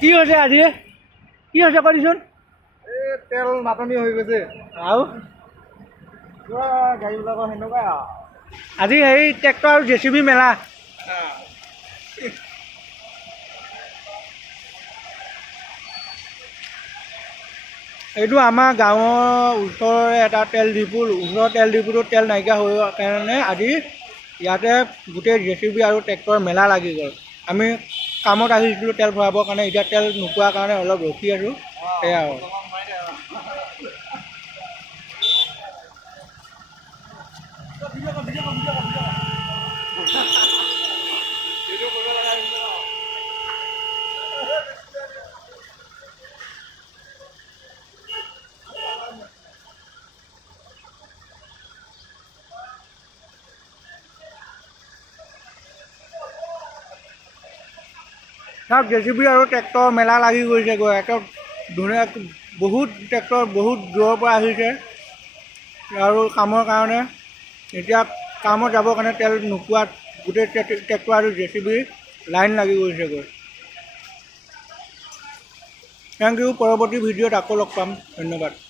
কি হৈছে আজি কি হৈছে কৰিছোন তেল নাটনি হৈ গৈছে আৰু গাড়ীবিলাকৰ সেনেকুৱাই আজি হেৰি ট্ৰেক্টৰ আৰু জেচিবি মেলা এইটো আমাৰ গাঁৱৰ ওচৰৰে এটা তেল ডিপুৰ ওচৰৰ তেল ডিপুটোত তেল নাইকিয়া হোৱাৰ কাৰণে আজি ইয়াতে গোটেই জেচিবি আৰু ট্ৰেক্টৰ মেলা লাগি গ'ল আমি কামত আহিছিলোঁ তেল ভৰাবৰ কাৰণে এতিয়া তেল নোপোৱাৰ কাৰণে অলপ ৰখি আছোঁ সেয়া আৰু তাত জেচিবি আৰু ট্ৰেক্টৰ মেলা লাগি গৈছেগৈ একে ধুনীয়া বহুত ট্ৰেক্টৰ বহুত দূৰৰ পৰা আহিছে আৰু কামৰ কাৰণে এতিয়া কামত যাবৰ কাৰণে তেল নোপোৱাত গোটেই ট্ৰেক্টৰ আৰু জেচিবি লাইন লাগি গৈছেগৈ থেংক ইউ পৰৱৰ্তী ভিডিঅ'ত আকৌ লগ পাম ধন্যবাদ